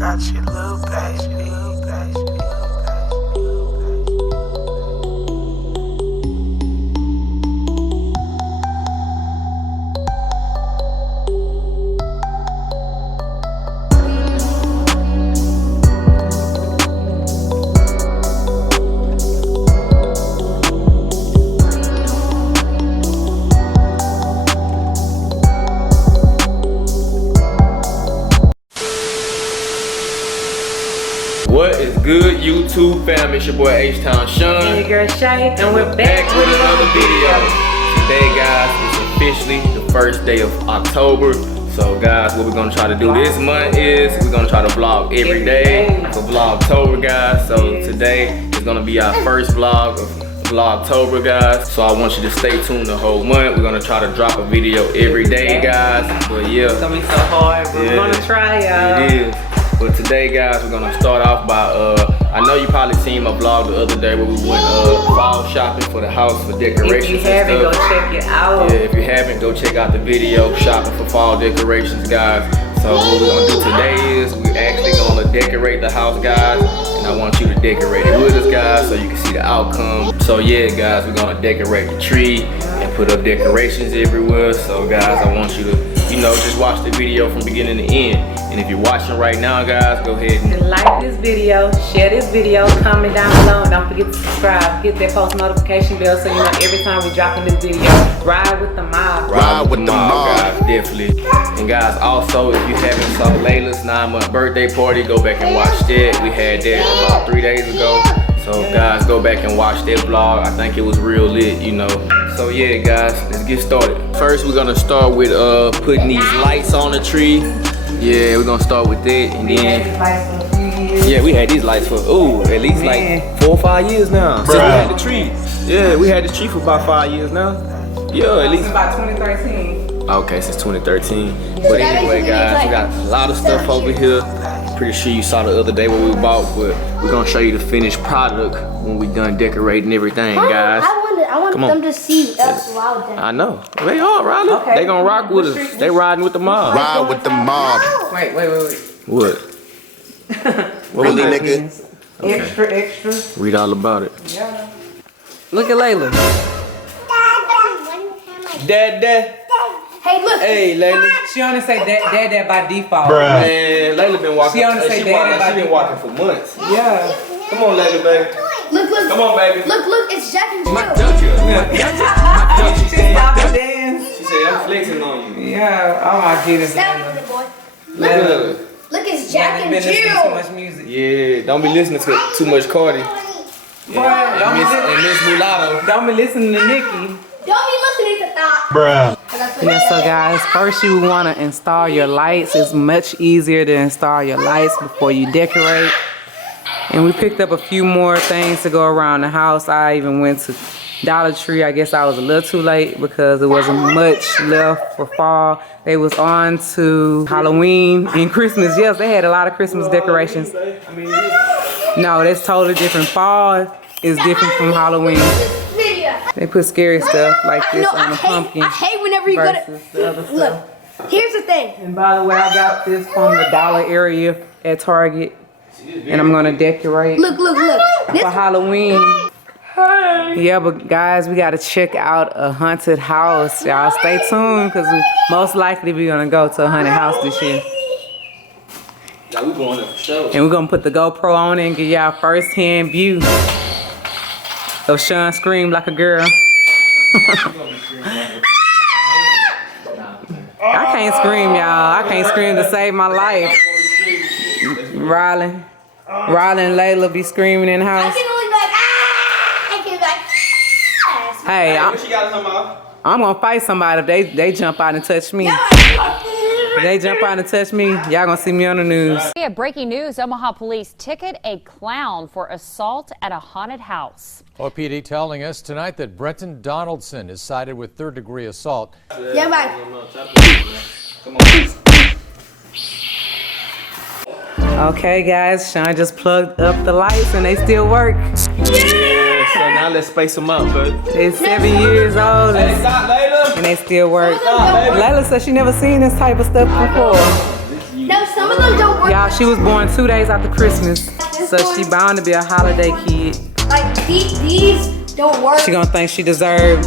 Such a little baby. What is good, YouTube fam? It's your boy H-Town Sean. And your girl Shay, and we're back with another video. Today, guys, it's officially the first day of October. So, guys, what we're gonna try to do this month is we're gonna try to vlog every day for Vlogtober, guys. So today is gonna be our first vlog of Vlogtober, guys. So I want you to stay tuned the whole month. We're gonna try to drop a video every day, guys. But yeah, it's gonna be so hard, but we're gonna try, y'all. It is. But today, guys, we're gonna start off by I know you probably seen my vlog the other day where we went fall shopping for the house for decorations. If you haven't, go check it out. Yeah, if you haven't, go check out the video shopping for fall decorations, guys. So what we're gonna do today is we're actually gonna decorate the house, guys, and I want you to decorate it with us, guys, so you can see the outcome. So yeah, guys, we're gonna decorate the tree and put up decorations everywhere. So guys, I want you to, you know, just watch the video from beginning to end. And if you're watching right now, guys, go ahead and like this video, share this video, comment down below, and don't forget to subscribe. Hit that post notification bell so you know every time we drop a new video. Ride with the mob. Ride with the mob, guys, definitely. And guys, also, if you haven't saw Layla's 9-month birthday party, go back and watch that. We had that about 3 days ago. So guys, go back and watch that vlog. I think it was real lit, you know. So yeah, guys, let's get started. First, we're gonna start with putting these lights on the tree. Yeah, we're gonna start with that, and then yeah, we had these lights for at least like 4 or 5 years now. Since we had the tree. Yeah, we had the tree for about 5 years now. Yeah, at least since about 2013. Okay, since 2013. But anyway, guys, we got a lot of stuff over here. Pretty sure you saw the other day what we bought, but we're gonna show you the finished product when we done decorating everything, guys. I want them to see us loud. I know. They are, Riley. Okay. They gonna rock with us. They riding with the mob. Ride with the mob. Wait. What? What really, nigga? Okay. Extra. Read all about it. Yeah. Look at Layla. Dad. Hey, look. Hey, Layla. She only say dad by default. Bruh. Man, Layla been walking. She only say dad. She been walking for months. Yeah. Come on, Layla, baby. Look. Come on, baby. Look, it's Jack and Jill. She stopped to dance. She said, I'm flexing on you. Yeah. Oh my goodness. Stop with it, boy. Look, it's Jack and Been listening to too Jill. much music. yeah, don't be listening to too much Cardi. Boy, And Miss Mulatto. don't be listening to Nikki. Don't be listening to that. Bruh. Yeah, so guys, first you want to install your lights. It's much easier to install your lights before you decorate. And we picked up a few more things to go around the house. I even went to Dollar Tree. I guess I was a little too late because there wasn't much left for fall. They was on to Halloween and Christmas. Yes, they had a lot of Christmas decorations. No, that's totally different. Fall is different from Halloween. They put scary stuff like this on the pumpkin. I hate whenever you go to the other stuff. look. Here's the thing. And by the way, I got this from the dollar area at Target. And I'm gonna decorate Look. This for Halloween. Yeah, but guys, we gotta check out a haunted house. Y'all stay tuned because we most likely be gonna go to a haunted house this year. Yeah, we going there for sure. And we're gonna put the GoPro on it and give y'all first-hand view. So Sean screamed like a girl. I can't scream, y'all. I can't scream to save my life. Riley and Layla be screaming in the house. I can only be like, ah! I can be like, ah! Hey, What she got in her mouth? I'm gonna fight somebody if they jump out and touch me. If they jump out and touch me, y'all gonna see me on the news. Yeah, breaking news, Omaha police ticket a clown for assault at a haunted house. OPD telling us tonight that Brenton Donaldson is cited with third-degree assault. Yeah, man. Come on. Okay, guys, Sean just plugged up the lights and they still work. Yeah, so now let's space them out, bud. They're 7 years old and Stop, Layla. they still work. Layla said she never seen this type of stuff before. No, some of them don't work. Y'all, she was born 2 days after Christmas, so she bound to be a holiday kid. Like these don't work. She gonna think she deserved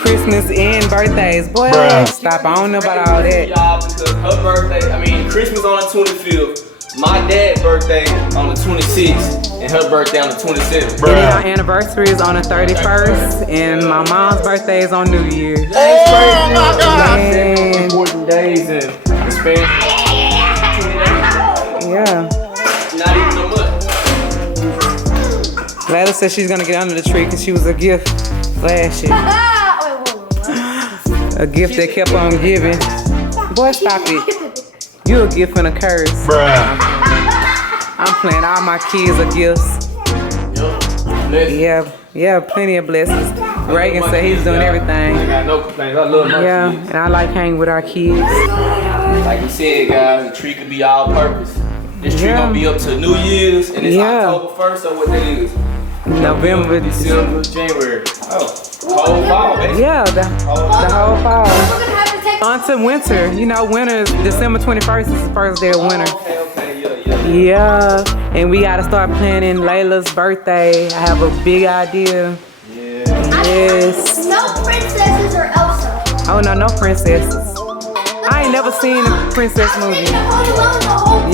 Christmas and birthdays. Boy, stop, I don't know about all that. Y'all, because her birthday, I mean, Christmas on the 25th, my dad's birthday on the 26th, and her birthday on the 27th. And then our anniversary is on the 31st, and my mom's birthday is on New Year's. That's crazy. Oh my God. 7 important days in the span. Yeah. Not even a month. Layla said she's gonna get under the tree because she was a gift last year. A gift that kept on giving. Boy, stop it. You a gift and a curse. I'm playing. All my kids are gifts. Yeah, plenty of blessings. Reagan said he's doing everything. I got no complaints. I love my kids. And I like hanging with our kids. Like you said, guys, the tree could be all purpose. This tree gonna be up to New Year's, and it's October 1st, so what that is? November, December, January. Oh, the whole fall, basically. Yeah, the whole fall. We're gonna have to take On to winter. You know, winter is December 21st is the first day of winter. Okay, Yeah, and we gotta start planning Layla's birthday. I have a big idea. Yes. no princesses or Elsa. Oh no, no princesses. I ain't never seen a princess movie.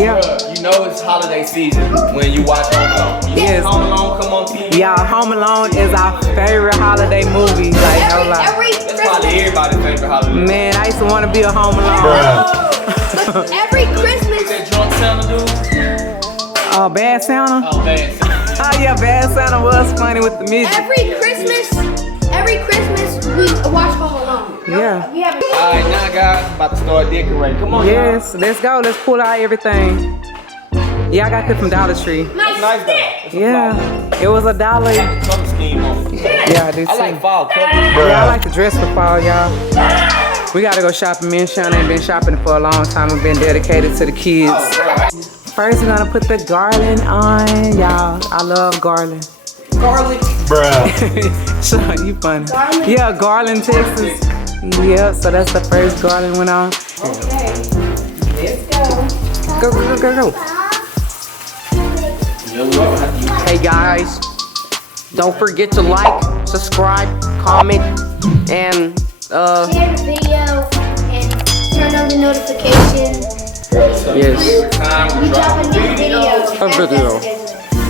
Yeah. You know it's holiday season when you watch Home Alone. Yes. Home Alone come on TV. Y'all, Home Alone is our favorite holiday movie. Like, no lie. That's probably everybody's favorite holiday. Man, I used to want to be a Home Alone. Every Christmas. That drunk Santa dude? Oh, Bad Santa? Oh, bad Santa. Oh yeah, Bad Santa was funny with the music. Every Christmas we watch Home Alone. Yeah. We have Alright, now guys, about to start decorating. Come on, Yes, let's go. Let's pull out everything. Yeah, I got this from Dollar Tree. Nice though. It's a Yeah, it was $1. color scheme on it. Yeah, I do too. I like fall colors. Yeah, I like to dress for fall, y'all. We gotta go shopping. Me and Sean ain't been shopping for a long time. We've been dedicated to the kids. First, we're gonna put the garland on, y'all. I love garland. Garlic. Sean, you funny. Garland? Yeah, Garland, Texas. Yeah, so that's the first garland went on. Okay. Let's go. Go. Hey guys, don't forget to like, subscribe, comment, and Share the video and turn on the notifications. yes, We drop a new video.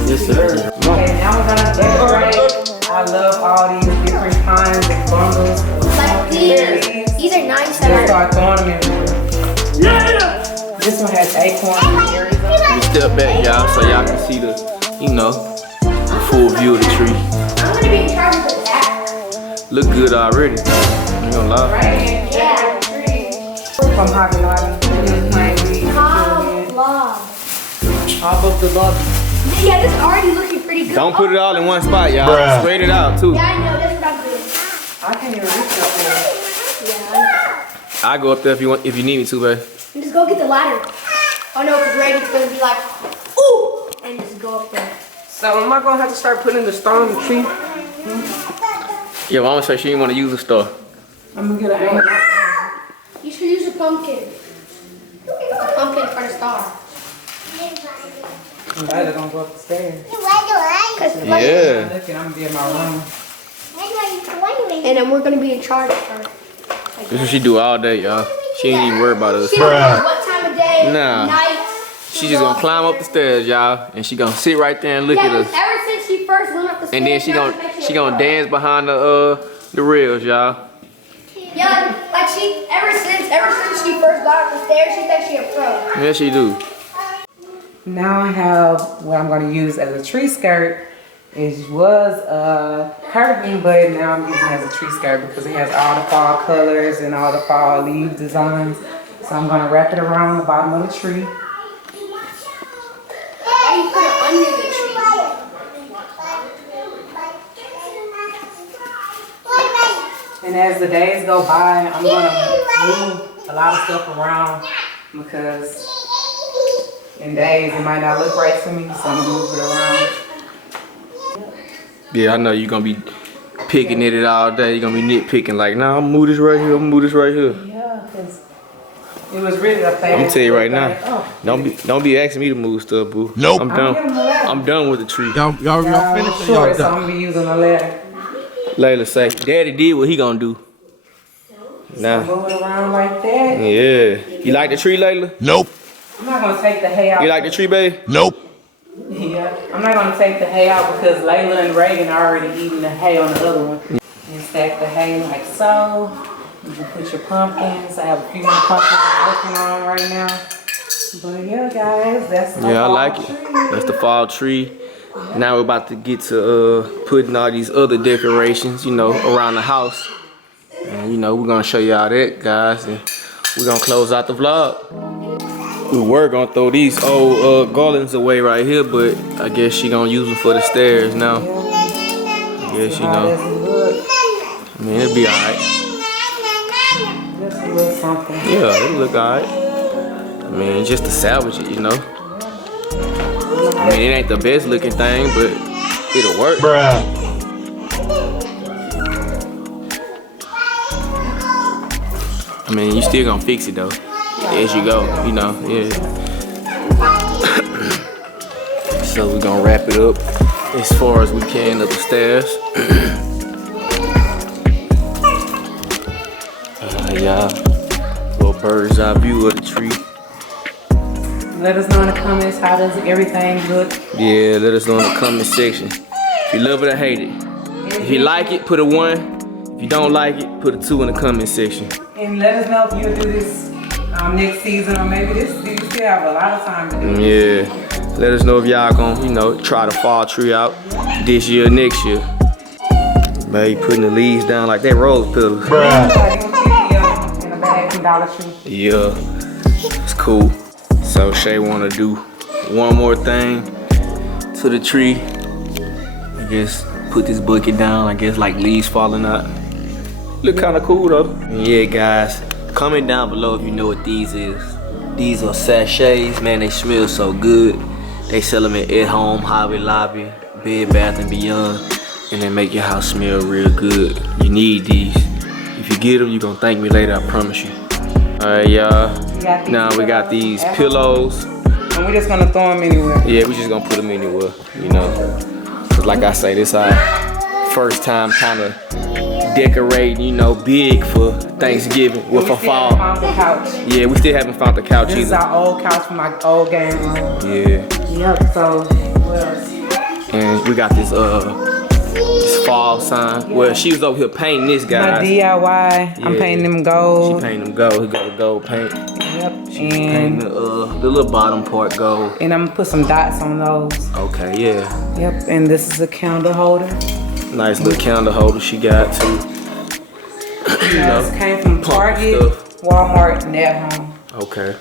yes sir. Okay, now we're gonna decorate. I love all these different kinds of bundles. Like these are nice. Let's start throwing them in. Yeah! This one has acorns and berries. Step back, y'all, so y'all can see the, the full view of the tree. I'm gonna be in charge of that. Look good already. I'm gonna lie. Right? Yeah. From Hobby Lobby. Top of the lobby. Yeah, this is already looking pretty good. Don't put it all in one spot, y'all. Spread it out too. Yeah, I know. That's what I'm doing. I can't even reach up there. Yeah. I'll go up there if you need me to, babe. And just go get the ladder. Oh no, because Reagan's gonna be like, ooh, and just go up there. So am I gonna have to start putting the star on the tree? Yeah, Mama said she didn't want to use a star. I'm gonna get an angle. You should use a pumpkin. A pumpkin for the star. I'm glad they're gonna go up the stairs. Yeah. Looking, I'm gonna be in my room. And then we're gonna be in charge of her. This is what she do all day, y'all. She ain't even worried about us. She don't know what time of day, Nah. night. She just gonna climb up the stairs, y'all, and she gonna sit right there and look at Yeah, us. ever since she first went up the stairs, And then she now gonna makes she it gonna pro. dance behind the rails, y'all. Yeah, like ever since she first got up the stairs, she thinks she a pro. Yeah, she do. Now I have what I'm gonna use as a tree skirt. It was a curtain, but now I'm using it as a tree skirt because it has all the fall colors and all the fall leaf designs. So I'm gonna wrap it around the bottom of the tree. Why you put it under the tree? And as the days go by, I'm gonna move a lot of stuff around because in days it might not look right to me, so I'm gonna move it around. Yeah, I know you're gonna be picking at it all day. You're gonna be nitpicking like, nah, I'm gonna move this right here, I'm gonna move this right here. Yeah, because It was really a fast. I'm gonna tell you right now. Oh. Don't be asking me to move stuff, boo. Nope. I'm done. I'm done with the tree. Y'all finished? Or Sure, y'all so done? I'm gonna be using a ladder. Layla say, Daddy did what he gonna do. Nah. Move it around like that. Yeah. You like the tree, Layla? Nope. I'm not gonna take the hay out. You like the tree, babe? Nope. Yeah. I'm not gonna take the hay out because Layla and Reagan are already eating the hay on the other one. You stack the hay like so. You can put your pumpkins. I have a few more pumpkins I'm working on right now. But yeah, guys, that's the Yeah, I fall like it. tree. That's the fall tree. Now we're about to get to putting all these other decorations, you know, around the house. And you know, we're gonna show y'all that, guys. And we're gonna close out the vlog. We were gonna throw these old garlands away right here, but I guess she gonna use them for the stairs now. I guess, you know. I mean, it'll be alright. Just a little something. Yeah, it'll look alright. I mean, just to salvage it, you know. I mean, it ain't the best looking thing, but it'll work. I mean, you still gonna fix it though, as you go, you know, yeah. So we're gonna wrap it up as far as we can up the stairs. Yeah, little bird's eye view of the tree. Let us know in the comments how does everything look. Yeah, let us know in the comment section. If you love it or hate it. If you like it, put a 1. If you don't like it, put a 2 in the comment section. And let us know if you'll do this next season or maybe this season. You still have a lot of time to do it. Yeah, let us know if y'all gonna, you know, try the fall tree out this year, next year. Maybe putting the leaves down like that rose petals. In a bag from Dollar Tree. Yeah, it's cool. So Shay wanna do one more thing to the tree. I guess put this bucket down, I guess like leaves falling out. Look kinda cool though. And yeah guys, comment down below if you know what these is. These are sachets, man, they smell so good. They sell them at home, Hobby Lobby, Bed Bath & Beyond, and they make your house smell real good. You need these. If you get them, you gonna thank me later, I promise you. Alright y'all, now we got these pillows. And we're just gonna throw them anywhere. Yeah, we just gonna put them anywhere, you know. Cause like I say, this our first time kinda decorating, you know, big for Thanksgiving with a fall. Found the couch. Yeah, we still haven't found the couch This is either. our old couch from my old game room. Yeah. Yep, so what else? And we got this fall sign. Well, she was over here painting this, My guys. DIY. I'm Yeah. painting them She gold. painted them gold. He got the gold paint. Yep. She painted the little bottom part gold. And I'm gonna put some dots on those. Okay, yeah. Yep, and this is a candle holder. Nice little candle holder she got too. This came from pump Target, stuff. Walmart, and at home. Okay.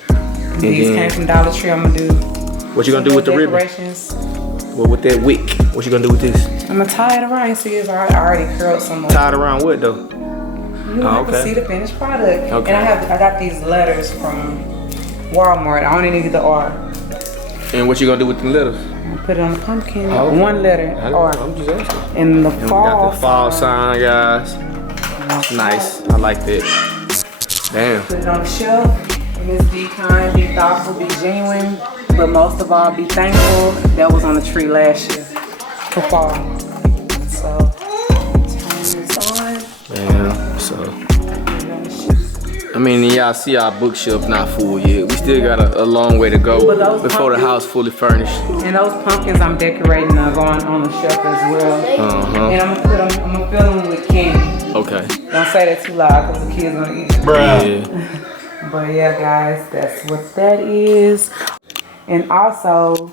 These then- came from Dollar Tree. I'm gonna do. What you gonna do with the ribbon? Decorations. Well, with that wick, what you gonna do with this? I'm gonna tie it around. See, I already curled some. Tied around what though? You don't have to okay. see the finished product. Okay. And I got these letters from Walmart. I only need the R. And what you gonna do with the letters? I put it on the pumpkin. Okay. One letter R. I'm just asking. And the And we fall. got the fall sign, guys. Nice. I like that. Damn. Put it on the shelf. And it's be kind, be thoughtful, be genuine, but most of all, be thankful. That was on the tree last year for fall. So, turn this on. Damn. So, I mean, y'all see our bookshelf not full yet. We still got a long way to go But those before the pumpkins- house fully furnished. And those pumpkins I'm decorating are going on the shelf as well. And I'm gonna fill them with candy. Okay. Don't say that too loud because the kids gonna eat it. Yeah. But yeah, guys, that's what that is. And also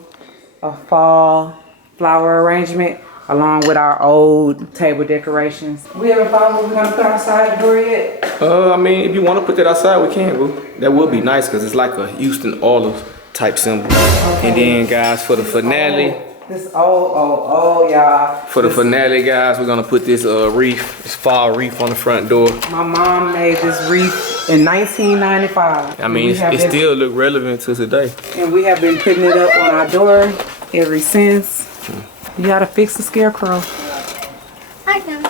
a fall flower arrangement along with our old table decorations. We haven't found what we're gonna put outside the door yet. I mean, if you want to put that outside, we can, boo. That would be nice because it's like a Houston olive type symbol. Okay. And then, guys, for the finale, This old, y'all. for the finale, guys, we're gonna put this wreath, this fall wreath on the front door. My mom made this wreath in 1995. I mean, it still look relevant to today. And we have been putting it up on our door ever since. You gotta fix the scarecrow. I can.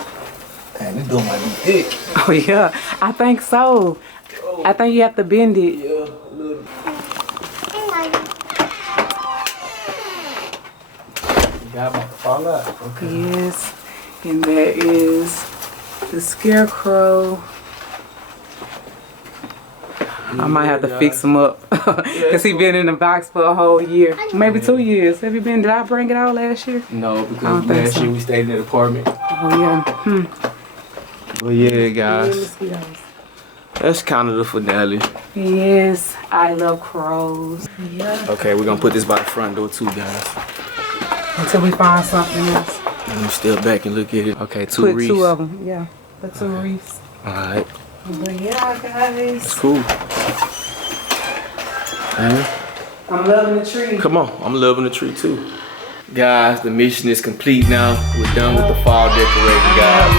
Man, this door might be thick. Oh yeah, I think so. I think you have to bend it. Yeah, a little. Y'all about to fall out. Okay. Yes. And there is the scarecrow. I might have to fix him up because he been in the box for a whole year, maybe 2 years. Have you been? Did I bring it out last year? No, because last year we stayed in the apartment. Oh yeah. Well, yeah, guys. That's kind of the finale. Yes, I love crows. Yeah. Okay, we're gonna put this by the front door too, guys. Until we find something else. Let me step back and look at it. Okay, two Put wreaths. 2 of them. Yeah, put 2 wreaths. All right. But yeah, guys. That's cool. Man, I'm loving the tree. come on, I'm loving the tree too. Guys, the mission is complete now. We're done with the fall decorating, guys.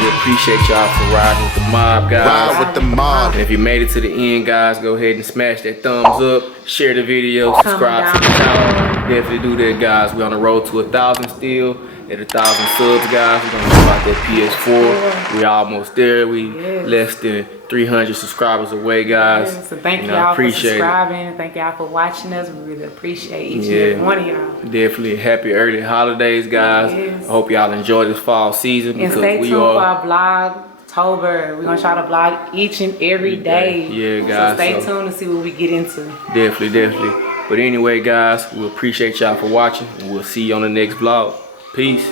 We appreciate y'all for riding with the mob, guys. Ride with the mob. And if you made it to the end, guys, go ahead and smash that thumbs up, share the video, subscribe to the channel. Definitely do that, guys. We're on the road to 1,000 still. At 1,000 subs, guys. We're gonna talk about that PS4. We almost there. We less than 300 subscribers away, guys. So thank You know, y'all for appreciate it. subscribing. Thank y'all for watching us. We really appreciate each and every one of y'all. Definitely happy early holidays, guys. Yes. I hope y'all enjoy this fall season And because stay we tuned for are. our Vlogtober. We're gonna try to vlog each and every day. Yeah, guys, So stay so- tuned to see what we get into. Definitely. But anyway, guys, we appreciate y'all for watching, and we'll see you on the next vlog. Peace.